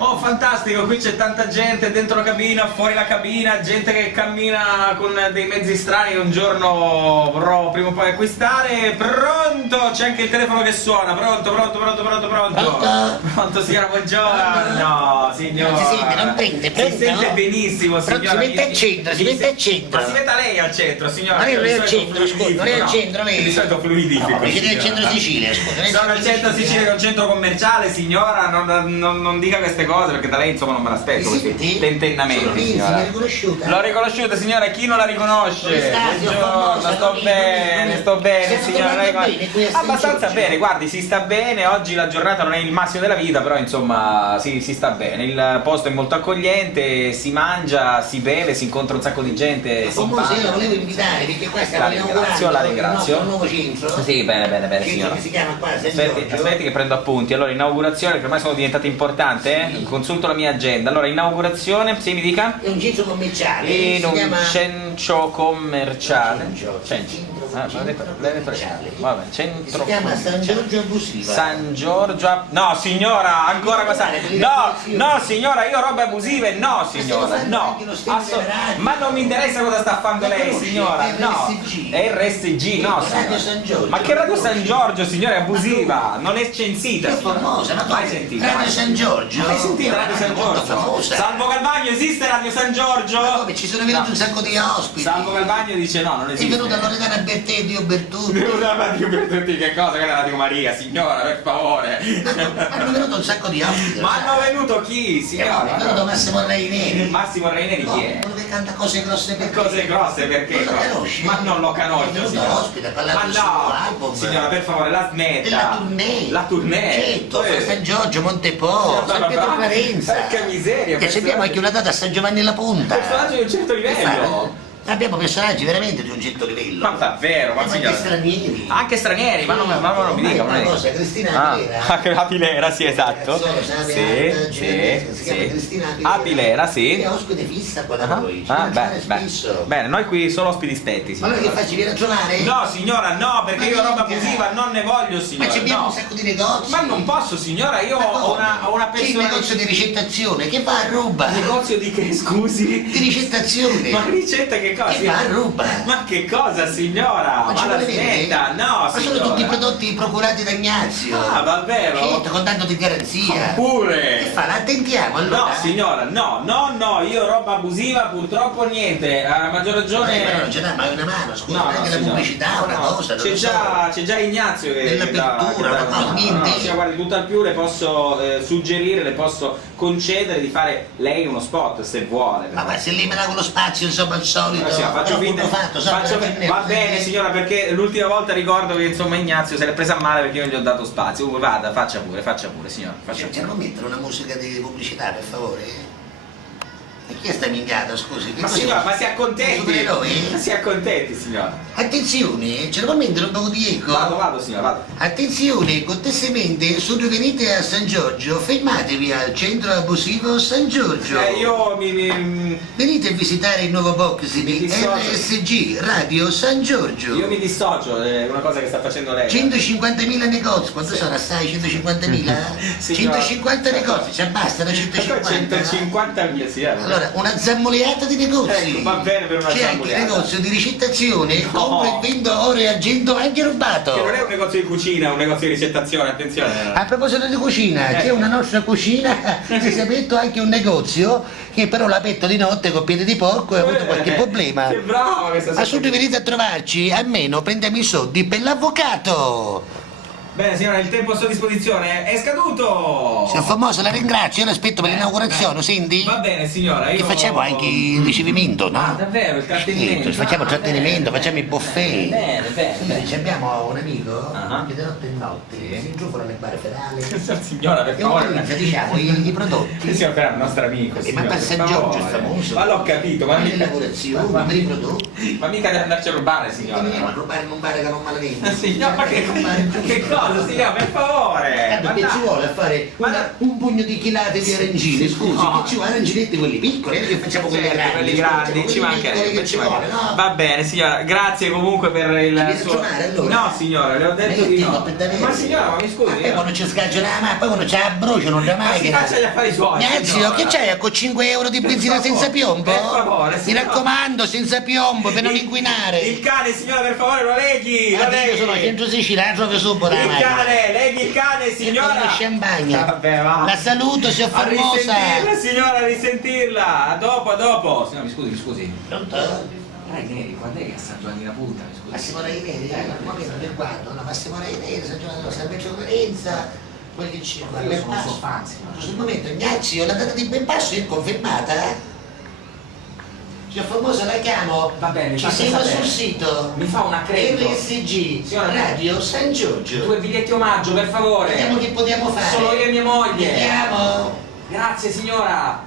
Oh, fantastico, qui c'è tanta gente dentro la cabina, fuori la cabina, gente che cammina con dei mezzi strani che un giorno vorrò prima o poi acquistare. Pronto? C'è anche il telefono che suona. Pronto? Pronto, signora, buongiorno. No, signora. Non si sente, non prende, Si sente benissimo, signora. Si mette al centro, si mette al centro. Ma si metta lei al centro, signora. Ma non è al centro, scusa, non è al centro, lei. Di solito fluidifico. No, siete al centro Sicilia, scusa. Sono al centro Sicilia, che è un centro commerciale, signora, non dica queste cose perché da lei insomma non me l'aspetto così tentennamenti, signora. L'ho riconosciuta, signora, chi non la riconosce? Buongiorno, sto bene, signora. Abbastanza bene, guardi, si sta bene, oggi la giornata non è il massimo della vita, però insomma si sta bene, il posto è molto accogliente, si mangia, si beve, si incontra un sacco di gente. Famoso, io la volevo invitare perché qua stiamo inaugurando la ringrazio. un nuovo centro. Sì, bene, signora. Che si chiama qua Aspetti che prendo appunti. Allora, inaugurazione, che ormai sono diventate importanti, consulto la mia agenda. Allora, inaugurazione, sì, mi dica? È un centro commerciale. In un centro commerciale. Vabbè, centro. Si chiama San Giorgio Abusiva. San Giorgio. No, signora, ancora cosa? No, signora, io robe abusive, no, signora, no. Ma non mi interessa cosa sta facendo lei, signora. No. È RSG, no, signora. Ma che Radio San Giorgio, signora, è abusiva, non è censita. È famosa, ma mai sentita? Radio San Giorgio. Mai sentita Radio San Giorgio? Salvo Calvagno, esiste Radio San Giorgio? Ma come, ci sono venuti un sacco di ospiti. Salvo Calvagno dice no, non esiste. È venuta Loredana Bertetti o Bertucci. Dio Bertucci, che cosa? Che è Radio Maria, signora, per favore. Hanno venuto un sacco di ospiti. Ma hanno venuto chi, signora? È venuto Massimo Raineri. Massimo Raineri chi è? Quello che canta Cose grosse perché. Cose grosse perché? Non lo conosci? Ma non lo conosco, signora. Ospite, Ma no, signora, per favore, la smetta. La tournée. Certo, San Giorgio, Montepo, San Pietro Clarenza. Che miseria. E abbiamo anche una data a San Giovanni alla Punta. Personaggi di un certo livello. Abbiamo personaggi veramente di un certo livello. Ma davvero, ma signora. Anche stranieri. Anche stranieri, ma non mi dica. Una cosa, Cristina Abilera. Abilera, sì, esatto. Sì. Abilera, sì. È ospite fissa qua da noi. Bene, noi qui solo ospiti spetti. Ma noi che facci, vieni a trovare? No, signora, no, perché io roba abusiva non ne voglio, signora. Ma ci abbiamo un sacco di negozi. Ma non posso, signora, io ho una persona. C'è il negozio di ricettazione, che va a ruba. Negozio di che, scusi? Di ricettazione. Ma ricetta che cosa? Che va a ruba. Ma che cosa, signora? Ma la smetta, no, ma sono tutti prodotti procurati da Ignazio. Ah, davvero? Certo, con tanto di garanzia. Pure. Che fa? La attentiamo allora? No, signora, no, io roba abusiva purtroppo niente, a maggior ragione. Però non ce l'ha mai una mano, scusa, anche la pubblicità, una cosa. C'è già Ignazio che nell'apertura, ma niente. No, guardi, tutt'al più le posso suggerire, le posso concedere di fare lei uno spot se vuole. Ma se lei me dà quello spazio, insomma, al solito. Faccio finta. Va bene, signora, perché l'ultima volta ricordo che insomma Ignazio se l'è presa a male perché io non gli ho dato spazio. Vada, faccia pure, signora. Ci non mettere una musica di pubblicità, per favore? E chi è sta minchiata, scusi? Ma signora, ma si accontenti! Si accontenti, signora! Attenzione, ce la può mettere un po' di eco? Vado, signora, vado! Attenzione, cortesemente, se venite a San Giorgio, fermatevi al centro abusivo San Giorgio! Venite a visitare il nuovo box di RSG, Radio San Giorgio! Io mi dissocio, è una cosa che sta facendo lei! 150.000 negozi, quanto sono assai? 150.000? 150 negozi, ci bastano 150? 150.000, signora! Allora, una zammoleata di negozi. Va bene per una zammoleata. C'è anche il negozio di ricettazione, compro e vendo oro e argento anche rubato. Che non è un negozio di cucina, è un negozio di ricettazione, attenzione. A proposito di cucina, c'è una nostra cucina, si è aperto anche un negozio, che però l'ha aperto di notte con piede di porco e ha avuto qualche problema. Che bravo questa Ma subito venite a trovarci, almeno prendiamo i soldi per l'avvocato. Bene signora, il tempo a sua disposizione è scaduto! Signor Famoso, la ringrazio, io l'aspetto per l'inaugurazione, senti? Va bene signora, io... E facciamo anche il ricevimento, no? Ah, davvero, il trattenimento? Facciamo il trattenimento, facciamo il buffet. Bene. Sì, abbiamo un amico che di notte in notte si intrufola nel bar federale. Signora, per favore. Diciamo, i prodotti. Signora, però è un nostro amico, ma per San Giorgio è famoso. Ma l'ho capito, ma mica... ma per i prodotti. Ma mica deve andarci a rubare, signora. Veniamo a rubare in un bar che non maledetto. Signora, ma che cosa? Signora, per favore! Guarda che ci vuole a fare un pugno di chilate di arancine, scusi, che ci vuole arancinetti quelli piccoli, che facciamo quelli grandi. Quelli grandi, ci mancherebbe, ci mancherebbe. No? Va bene, signora, grazie comunque per il suo... Suonare, allora? No, signora, le ho detto di no. Ma signora, ma mi scusi. Poi quando ci scaggia la mappa, poi quando c'è la bruciano da macchina. Ma si faccia gli affari suoi. Ignazio, che c'hai con 5 euro di benzina senza piombo? Per favore, mi raccomando, senza piombo, per non inquinare. Il cane, signora, per favore, lo leghi. Io sono a centro Sicilia, trovo subito la il cane, leghi il cane, signora. Vabbè, va. La saluto, sia formosa. Risentirla, signora, risentirla. A dopo, a dopo. Signora, mi scusi. Pronto? Neri, quando è che a San Giovanni la Punta? Mi scusi. Massimo Raineri, ma per quando? No, Massimo Raineri, San Giovanni della Salvezza Lorenza, quelli che ci sono. Io sono suo fan, signora. Sul momento, Ignazio, la data di ben passo è confermata? Signor Formosa, la chiamo. Va bene, ci siamo sul sito. Mi fa un accredito. RSG, signora, Radio San Giorgio. 2 biglietti omaggio, per favore. Vediamo che possiamo fare. Solo io e mia moglie. Vediamo. Grazie, signora.